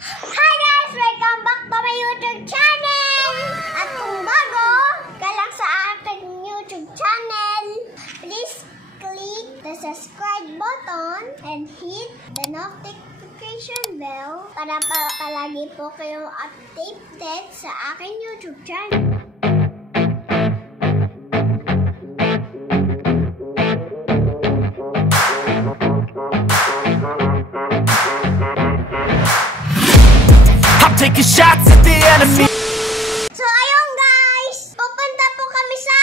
Hi guys! Welcome back to my YouTube channel! At kung bago ka lang sa aking YouTube channel, please click the subscribe button and hit the notification bell para palagi po kayong updated sa aking YouTube channel. Taking shots at the enemy. So ayun guys, pupunta po kami sa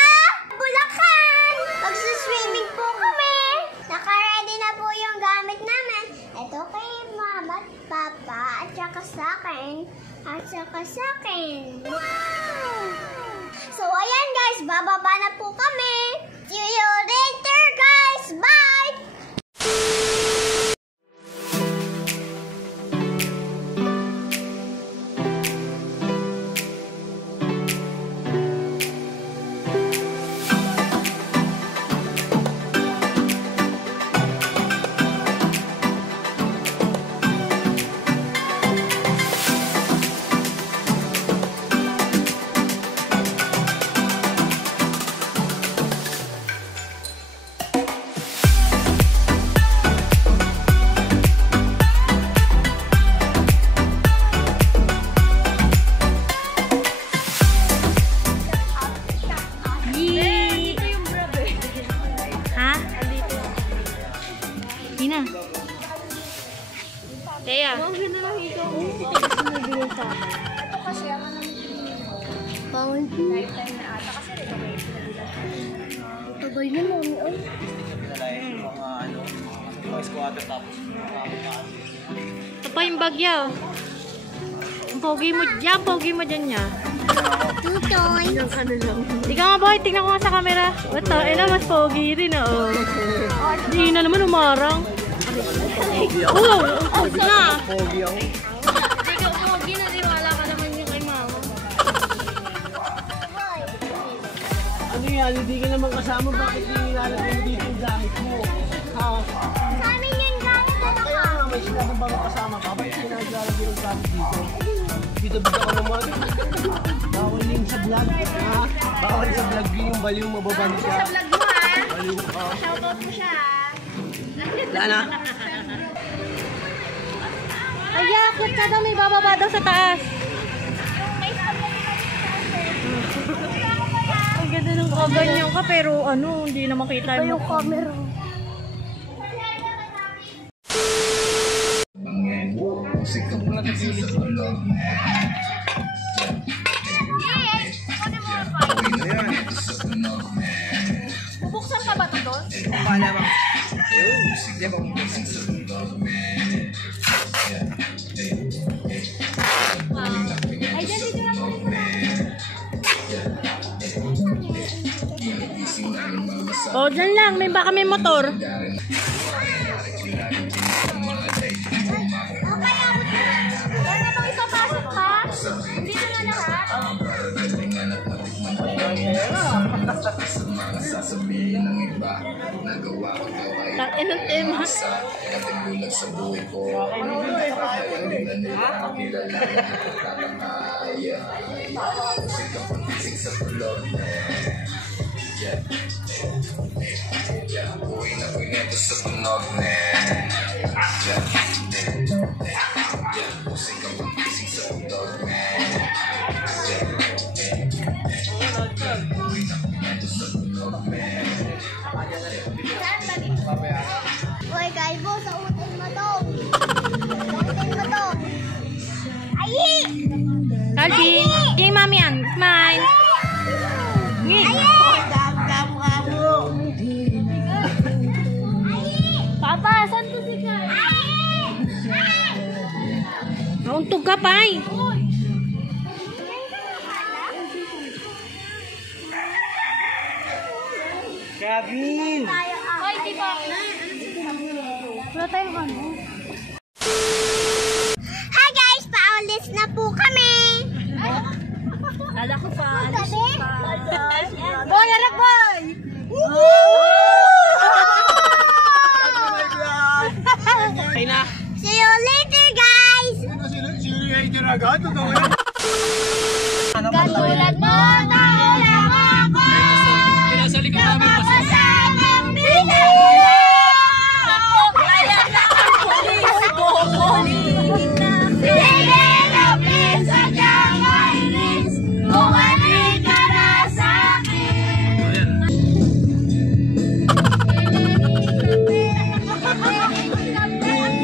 Bulacan. Magsiswimming po kami. Naka-ready na po yung gamit namin. Ito kay mama at papa at saka sa akin. Wow! So ayan guys, bababa na po kami. See you later guys. Bye! Kaya? Ito kasi ako nang lifetime na ata kasi ito may pinabilang. Tabay na mo. Mga squatter tapos Ito pa yung bagyo. Ang pogi mo dyan niya. Tutoy. Ikaw nga boy, tignan ko nga sa camera. Ito, mas pogi rin oh. Hindi na naman umarang. Oh, utos na. pogi ako. Hindi ka pogi na, wala ka naman yung kay mama. Ano yan? Hindi ka naman kasama. Bakit nilalagay mo dito yung gamit mo? Ha? Sa amin yung gamit na Kaya nga may sinabang bago kasama ka. Bakit nilalagay yung gamit dito? Bida-bida ka naman. Bawal din sa vlog. Ha? Bawal sa vlog yung baliw mababalik siya. Sa vlog mo ha. Baliw ka. Shoutout mo siya ha. Wala na. Ay, yakot ka daw, may bababa daw sa taas. Ang ganda ng kaganyan ka, pero hindi na makita yung camera. Bubuksan ka ba ito doon? Paano ba? Hindi ba? Ay, dito na po rin oh, dyan lang. Baka may motor. Takinong tema. Uy, kalbo, sautin mo to. Sautin mo to. Ayi! Calvi, kay mami ang smile. Ngi. Papa, saan to si Kai? Nauntog ka pa eh. Kevin! Ay, di ba? Wala tayong ano. Hi guys, paulis na po kami. Lala ko pa. Boy, anak boy! Ay na! See you later guys! Sino? picture agad. Katulad mo na ulang ako. Pinasali ka namin po. Kasamang binay. Wala na ako. Sige na please, sadyang mainis. Bumalik ka na sa akin.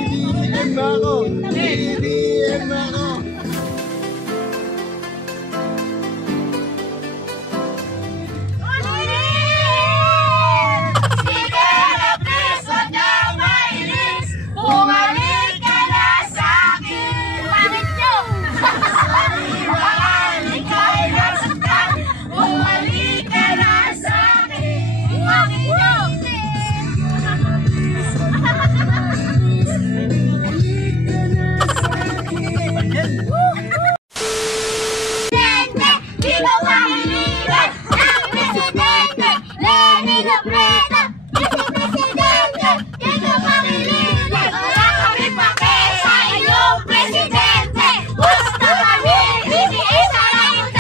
BBM ba ako? BBM ba ako? Sige na please, sadyang mainis. Bumalik ka na sa akin. Bumalik nyo. Bumalik ka'y nasaktan. Bumalik ka na sa akin. Bumalik nyo. Presidente, dito sa hiligan ng Presidente Leni Robredo. Vice-Presidente, dito sa hiligan. Wala kami pake sa iyong Presidente. Gusto kami ibigay sa langit.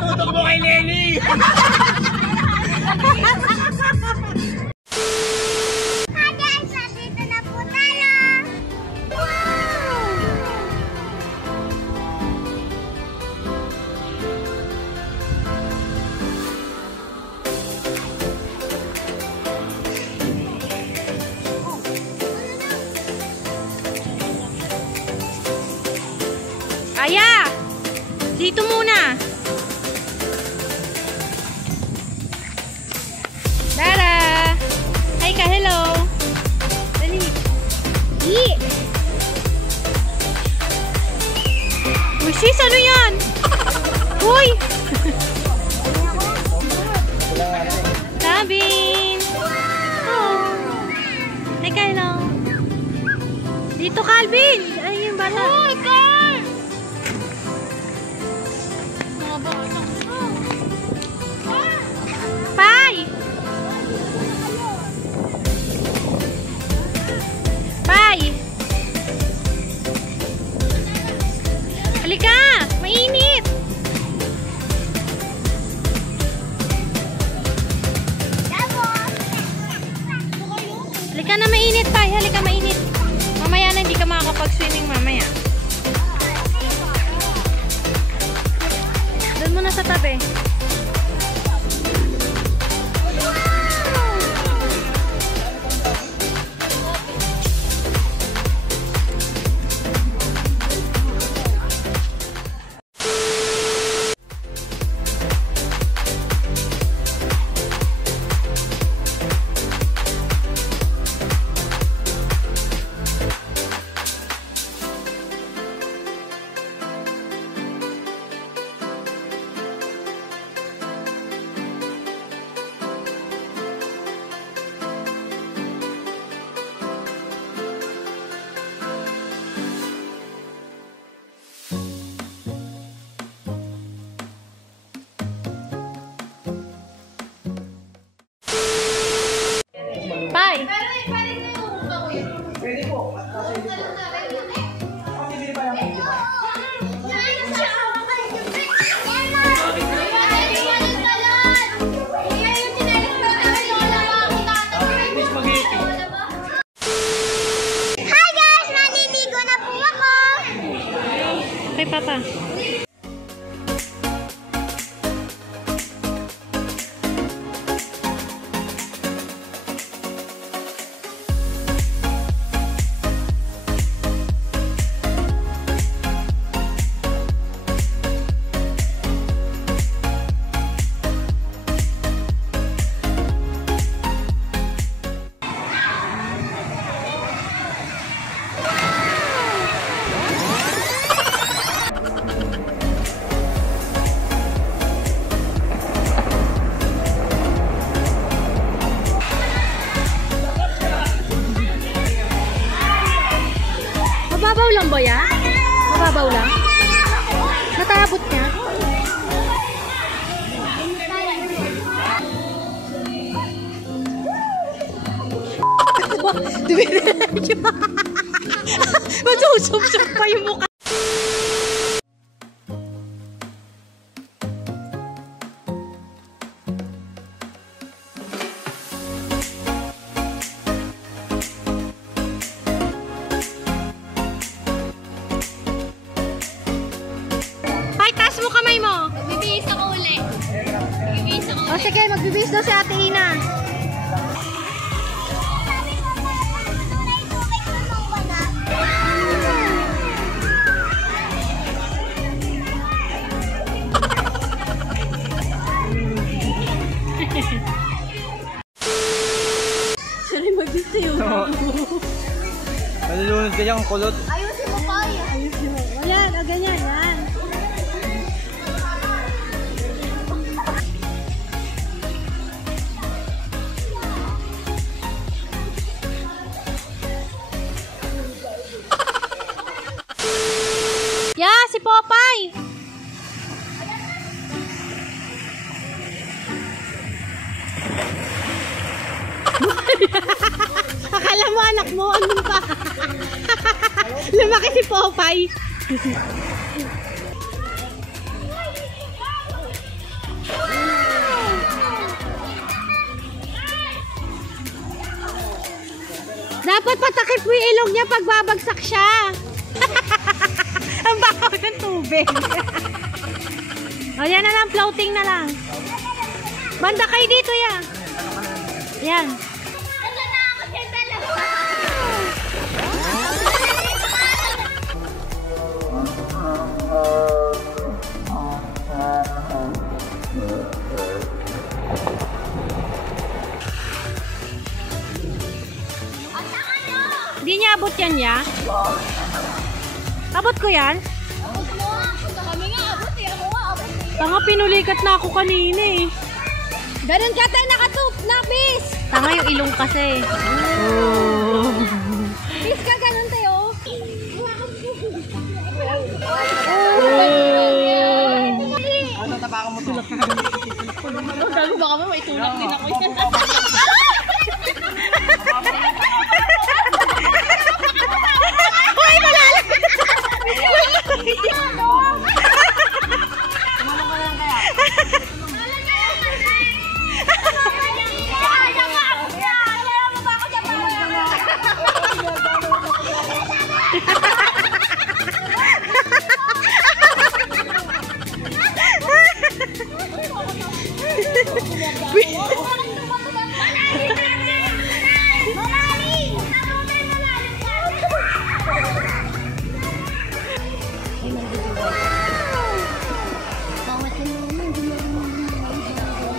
Tutok mo kay Lenny! Hi guys, nandito na po tayo. Wow! Aya! Dito muna. Dara! Hi ka, hello. Dali. Uy, sis, ano yan? Uy! Sabin! Oh. Hi ka, hello. Dito, Calvin! Ay, yung bata. Uy, Carl! Pai! Pai! Halika! Mainit! Halika na, mainit, Pai. Halika, mainit. Mamaya na hindi ka makakapag-swimming mamaya. Doon muna sa tabi. Pai! Hi guys, naliligo na po ako. Kay Papa. Mababaw lang ba yan? Mababaw lang? Natabot niya? Dumiretso. Masusubsub pa yung mukha. Ay, taas mo kamay mo. Magbibihis ako uli. O sige, magbibihis daw si Ate Ina. Sorry, magbihis sa'yo. Nalulunod ka dyan, kulot. Ayusin mo pa yan. Ayusin mo. Ayan, o ganyan, yan. Yeah, si Popeye! Akala mo anak mo, ano pa? Lumaki si Popeye. Dapat patakip mo yung ilong niya pag babagsak siya. Ang bakaw ng tubig. O, yan na lang, floating na lang. Banda kayo dito, yan. Yan. Ito na ako sa dalawa. Hindi niya abot yan, ya? Abot ko yan? Kami nga abot eh. Ako nga abot eh. Tanga, pinulikat na ako kanina eh. Ganun ka tayo nakatup na, bis. Tanga yung ilong kasi. Oh. Bis ka ganun tayo. Ano, tapakan mo to? Gago baka mo, may tulak din ako yan. Hoy, malalim!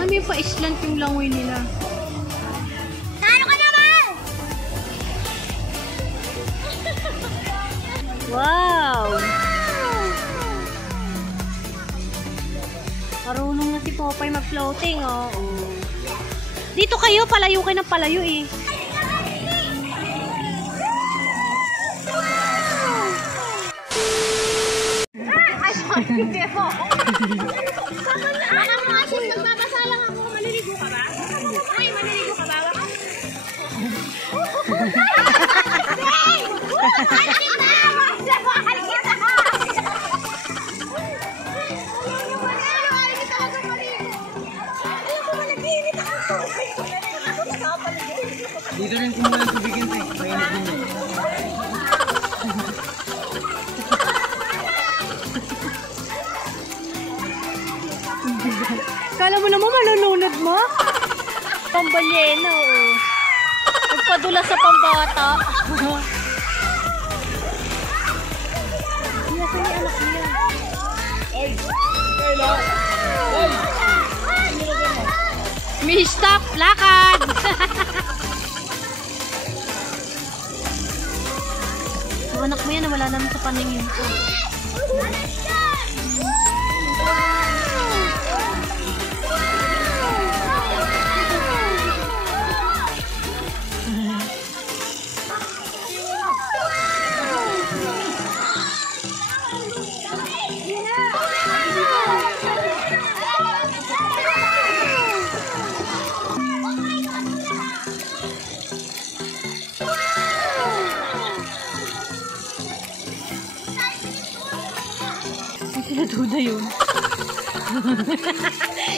Ano yung pa-islant yung langoy nila? Talo ka naman! Wow! Marunong na si Popeye mag-floating, oh. Dito kayo, palayo kayo ng palayo eh. Ay, sorry. Alam mo, Asus, nagbabasa lang ako. Maliligo ka ba? Ay, maliligo ka ba? Dito rin kumuha ng tubigin, te. Mainit din yun. Kala mo naman malulunod mo? Pambalyena, oh. Nagpadula sa pambata. Iya, sa yung anak niya. Ay! Kayla! Ay! May stop! Lakad! Yung anak mo yan, wala naman sa paningin ko. na duda yun.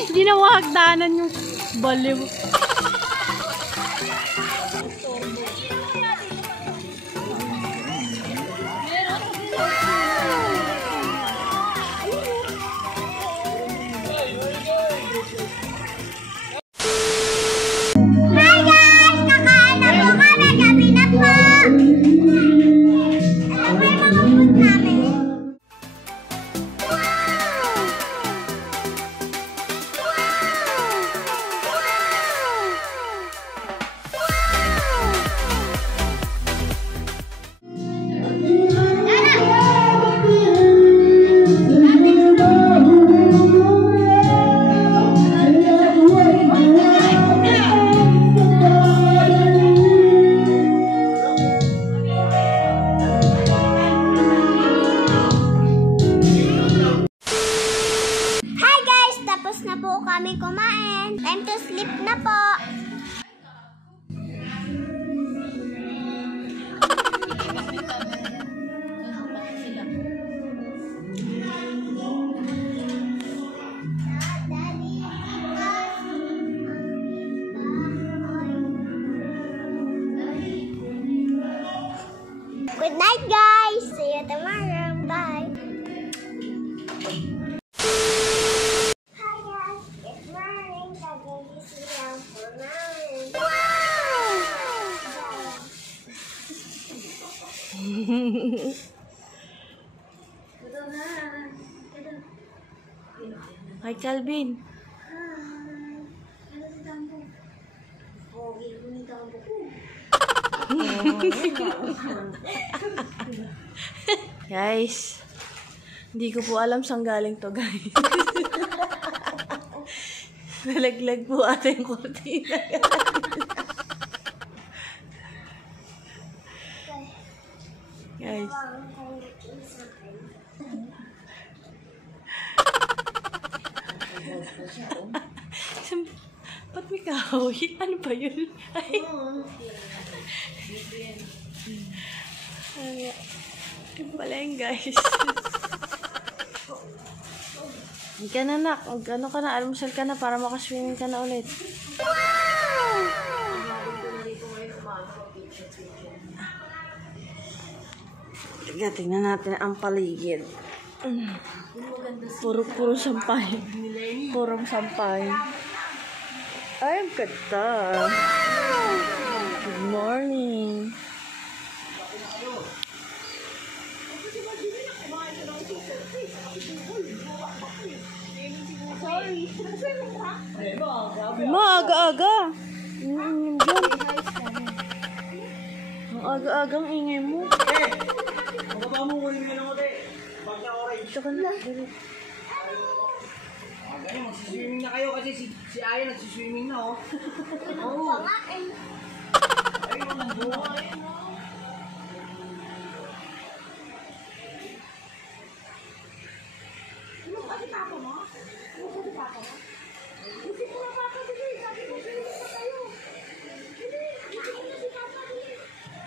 Hindi na hagdanan yung baliw. Hi guys! Kakain na po kami! Gabi na po! Ano ba yung mga food namin? Hi guys! Tapos na po kami kumain. Time to sleep na po. Good night guys! See you tomorrow. Bye! Hi guys! It's morning. Kagigising lang po namin. Hi, Calvin. Guys, hindi ko po alam saan galing to, guys. Nalaglag po ata yung kurtina. Guys. Ba't may kahoy? Ano ba yun? Ay. Ano pala yun, guys? Huwag ka na, nak. Huwag ano ka na. Almusal ka na para makaswimming ka na ulit. Tingnan natin ang paligid. Puro sampay. Purong sampay. Ay, ang ganda. Good morning. Aga-aga. Ang aga-agang ingay mo. Magaba mo ko yung ano te. Pag na orange. Ito ka na. Ganyan, magsiswimming na kayo kasi si Aya nagsiswimming na oh. Oo. Ayun ang buhay.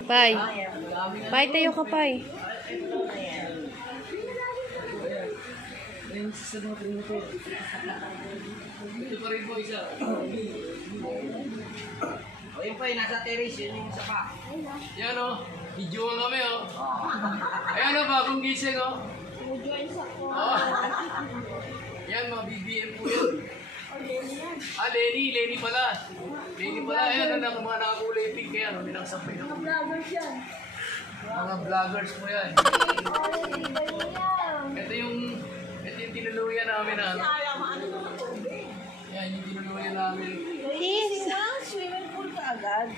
Pai. Pai, tayo ka, Pai. Ito pa rin po isa. O yun pa yun, nasa terrace, yun yung isa pa. Yan o, video nga kami o. Ayan o, bagong gising o. Yan, mga BBM po yun. Ah, Lenny pala. Lenny pala, ayan, ang mga nakakulay pink kaya, minagsapay na. Mga vloggers yan. Mga vloggers po yan. Ito yung tinuluyan namin na. Yan, yung tinuluyan namin.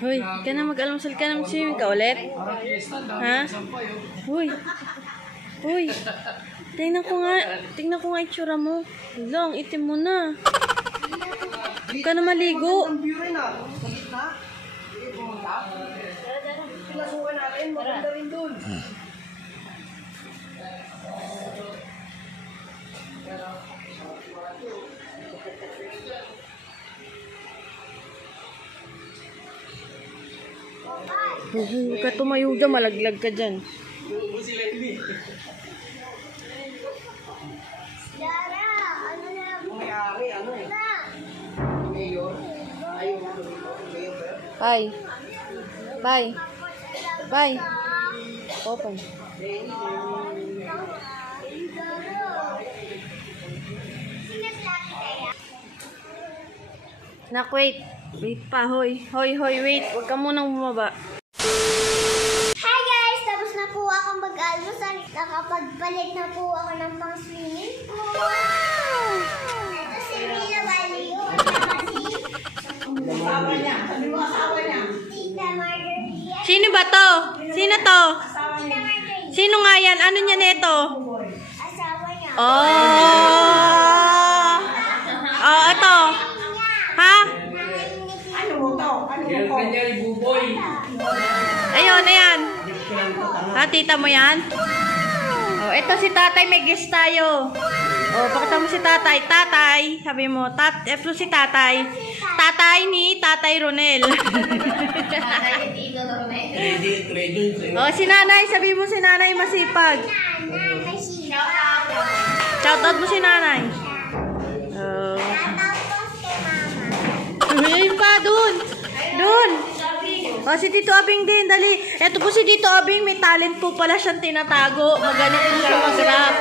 Hoy, ka na mag-almusal ka na mag-swimming ka ulit? Parang fiesta, dami Ha? sampay o. Hoy. Hoy. Tingnan ko nga itsura mo. Long, itim mo na. Huwag ka na maligo. Ang view rin ah. Sa gitna. Sige, pumunta. Pinasukan natin, maganda rin dun. Huwag ka tumayo dyan, malaglag ka dyan. Bye. Bye. Bye. Open. Nak, wait. Wait pa, hoy. Hoy, wait. Huwag ka munang bumaba. Hi guys! Tapos na po ako mag-almusal. Nakapagpalit na po ako ng pang-swimming pool. Wow! Ito si Mila Valio. Asawa niya. Sabi mo asawa niya. Tita Marjorie. Sino ba to? Sino to? Tita Marjorie. Sino nga yan? Ano niya neto? Asawa niya. Oh! Oh, ito. Ha? Girlfriend niya ni Buboy. Ayun, ayan. Ha, tita mo yan? Oh, ito si tatay, may guest tayo. Oh, pakita mo si tatay. Tatay, sabi mo, ito si tatay. Tatay ni Tatay Ronel. Oh, si nanay, sabi mo si nanay masipag. Shoutout mo si nanay. Oh. Ayun pa, dun. Dun. Oh, si Tito Abing din, dali. Ito po si Tito Abing, may talent po pala siyang tinatago. Magaling po siya mag-rap.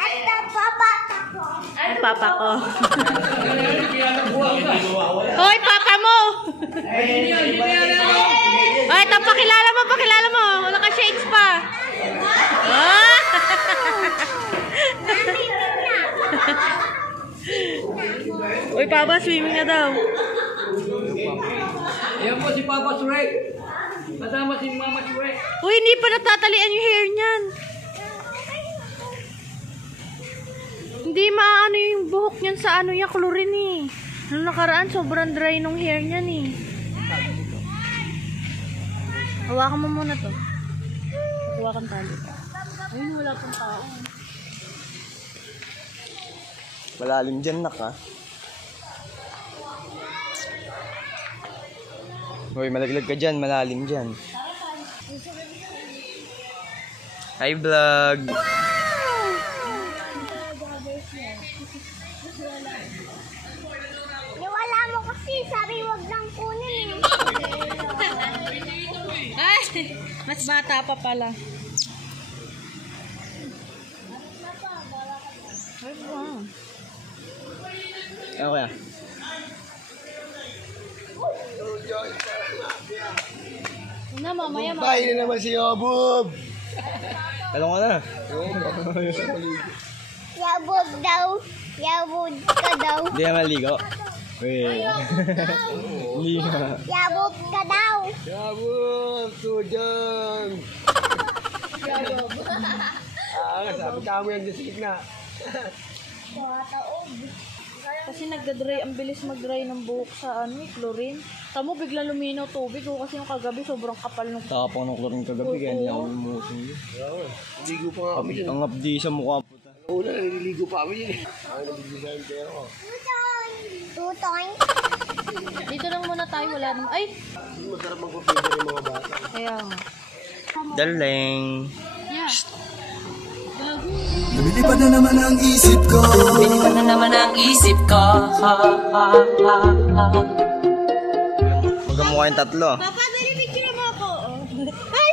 At papa ko. Ay, papa ko. Hoy, papa mo. Ay, ito, pakilala mo. Wala ka shades pa. Ah! Uy, papa, swimming na daw. Ayan po si Papa Shrek. Kasama si Mama Shrek. Uy, hindi pa natatalian yung hair niyan. Hindi maano yung buhok niyan sa ano yung klorin eh. Nung nakaraan, sobrang dry nung hair niyan eh. Hawakan mo muna to. Hawakan tali. Ayun, wala pang tao. Malalim dyan, nak, ha? Hoy, malaglag ka dyan, malalim dyan. Hi, vlog! Niwala mo kasi, sabi wag lang kunin eh. Ay, mas bata pa pala. Ay, wow. Ano kaya? Na, mamaya Bahay na naman si Yobob! Talong ka na. Yabog daw. Yabog ka daw. Hindi naman ligo. Wait. Hindi na. Yabog ka daw. Yobob! Tudyan! Sabi ka mo yan dyan sa gitna. Kasi nagda-dry, ang bilis mag-dry ng buhok sa ano, chlorine. Tamo bigla luminaw tubig ko kasi yung kagabi sobrang kapal ng Tapang ng klorin kagabi kaya hindi ako lumusong yun. Ligo pa nga kami. Ang abdi sa mukha po. Una, nililigo pa kami yun. Ang nabibigay yung pera ko. Tutoy. Dito lang muna tayo, wala naman. Ay! Masarap mag-consider yung mga bata. Kaya nga. Darling. Yeah. Lumilipad na naman ang isip ko. Lumilipad na naman ang isip ko. Magkamukha yung tatlo. Papa, dali picture mo ako. Ay!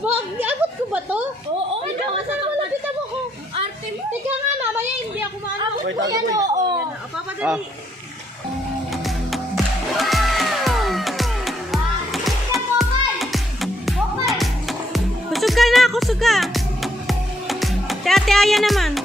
Wag, abot ko ba to? Oo. Ito nga sa malapitan mo ko. Arte mo. Teka nga, mamaya hindi ako maano. Abot ko yan, oo. Papa, dali. Kusog ka. Si Ate Aya naman.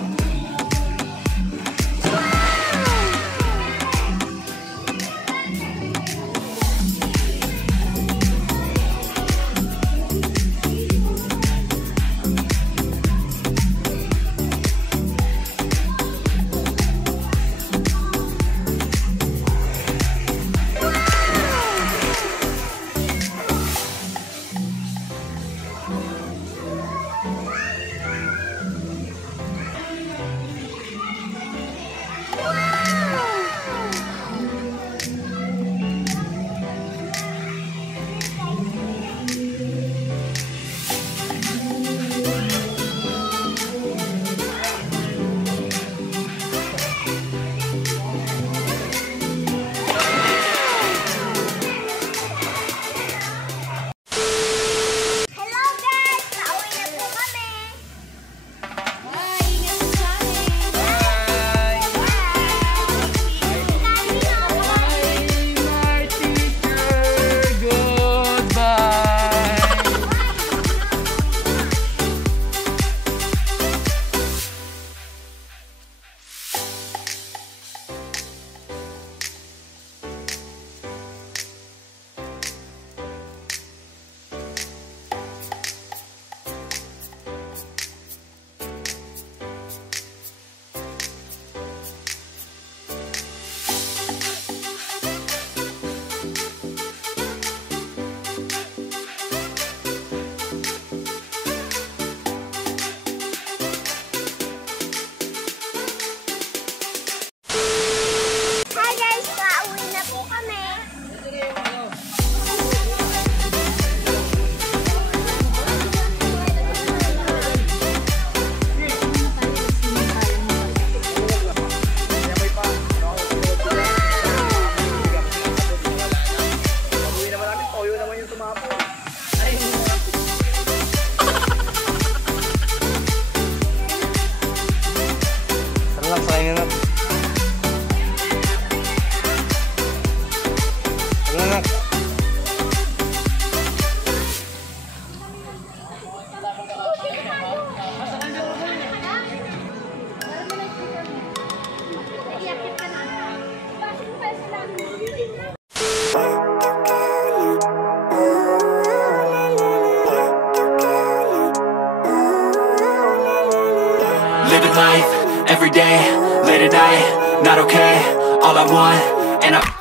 living life every day, late at night, not okay. All I want, and I